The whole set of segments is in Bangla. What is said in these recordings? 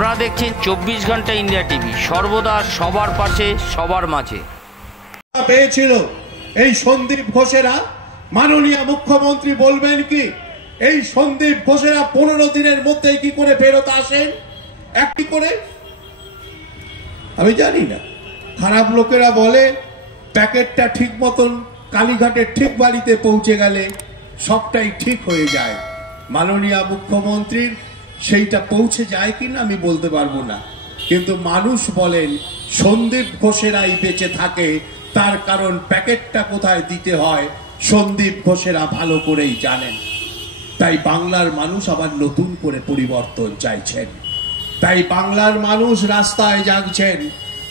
আপনারা দেখছেন 24 ঘন্টা ইন্ডিয়া টিভি, সর্বদা সবার পাশে সবার মাঝে। পেয়েছিল এই সন্দীপ ঘোষেরা, মাননীয় মুখ্যমন্ত্রী বলবেন কি এই সন্দীপ ঘোষেরা 15 দিনের মধ্যে কি করে ফেরত আসেন? একটি করে আমি জানি না। খারাপ লোকেরা বলে প্যাকেটটা ঠিক মতন কালীঘাটের ঠিক বাড়িতে পৌঁছে গেলে সবটাই ঠিক হয়ে যায়। মাননীয় মুখ্যমন্ত্রীর সেইটা পৌঁছে যায় কিনা আমি বলতে পারবো না, কিন্তু মানুষ বলেন সন্দীপ ঘোষেরাই বেঁচে থাকে, তার কারণ প্যাকেটটা কোথায় দিতে হয় সন্দীপ ঘোষেরা ভালো করেই জানেন। তাই বাংলার মানুষ আবার নতুন করে পরিবর্তন চাইছেন, তাই বাংলার মানুষ রাস্তায় জাগছেন,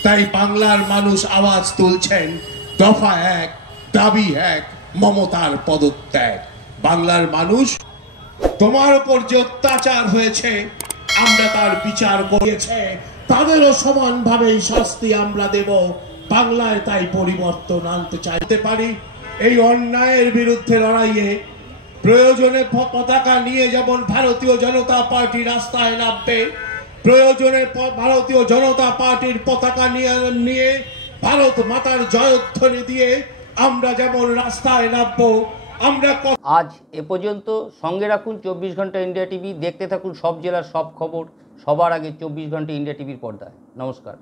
তাই বাংলার মানুষ আওয়াজ তুলছেন দফা এক, দাবি এক, মমতার পদত্যাগ। বাংলার মানুষ তোমার উপর যে অত্যাচার হয়েছে আমরা তার বিচার করেছে, তাদেরও সমানভাবে শাস্তি আমরা দেব। বাংলায় তাই পরিবর্তন আনতে চাইতে পারি। এই অন্যায়ের বিরুদ্ধে লড়াইয়ে প্রয়োজনে পতাকা নিয়ে যেমন ভারতীয় জনতা পার্টি রাস্তায় নামবে, প্রয়োজনে ভারতীয় জনতা পার্টির পতাকা নিয়ে ভারত মাতার জয়ধ্বনি দিয়ে আমরা যেমন রাস্তায় নামবো। আমরা আজ এ পর্যন্ত। সঙ্গে রাখুন 24 ঘন্টা ইন্ডিয়া টিভি, দেখতে থাকুন সব জেলার সব খবর সবার আগে 24 ঘন্টা ইন্ডিয়া টিভির পর্দায়। নমস্কার।